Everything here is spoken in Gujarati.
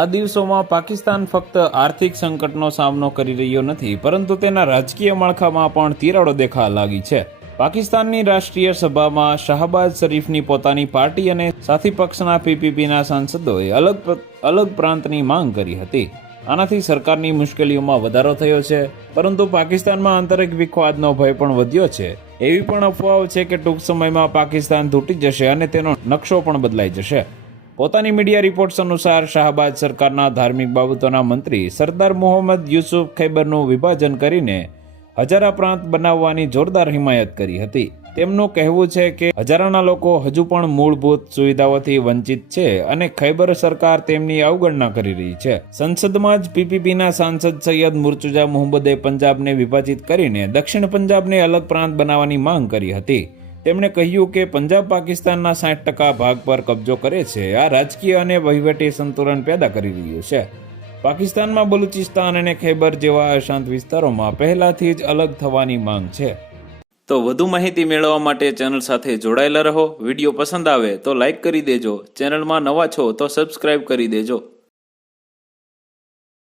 આ દિવસોમાં પાકિસ્તાન ફક્ત આર્થિક સંકટનો સામનો કરી રહ્યો નથી, પરંતુ તેના રાજકીય માળખામાં પણ તિરાડો દેખા લાગી છે. પાકિસ્તાનની રાષ્ટ્રીય સભામાં શાહબાઝ શરીફની પોતાની પાર્ટી અને સાથી પક્ષના પીપીપીના સાંસદોએ અલગ અલગ પ્રાંતની માંગ કરી હતી. આનાથી સરકારની મુશ્કેલીઓમાં વધારો થયો છે, પરંતુ પાકિસ્તાનમાં આંતરિક વિખવાદનો ભય પણ વધ્યો છે. એવી પણ અફવાઓ છે કે ટૂંક સમયમાં પાકિસ્તાન તૂટી જશે અને તેનો નકશો પણ બદલાઈ જશે. પોતાની મીડિયા રિપોર્ટ્સ અનુસાર શાહબાદ સરકારના ધાર્મિક બાબતોના મંત્રી સરદાર મોહમ્મદ યુસુફ ખૈબરનું વિભાજન કરીને હજારા પ્રાંત બનાવવાની જોરદાર હિમાયત કરી હતી. તેમનું કહેવું છે કે હજારાના લોકો હજુ પણ મૂળભૂત સુવિધાઓથી વંચિત છે અને ખૈબર સરકાર તેમની અવગણના કરી રહી છે. સંસદમાં જ પીપીપીના સાંસદ સૈયદ મુર્તુજા મોહમ્મદે પંજાબને વિભાજિત કરીને દક્ષિણ પંજાબને અલગ પ્રાંત બનાવવાની માંગ કરી હતી. તેમણે કહ્યું કે પંજાબ પાકિસ્તાનના સાઠ ટકા ભાગ પર કબજો કરે છે. આ રાજકીય અને વહીવટી સંતુલન પેદા કરી રહ્યું છે. પાકિસ્તાનમાં બલુચિસ્તાન અને ખૈબર જેવા અશાંત વિસ્તારોમાં પહેલાથી જ અલગ થવાની માંગ છે. તો વધુ માહિતી મેળવવા માટે ચેનલ સાથે જોડાયેલા રહો. વીડિયો પસંદ આવે તો લાઈક કરી દેજો. ચેનલમાં નવા છો તો સબસ્ક્રાઇબ કરી દેજો.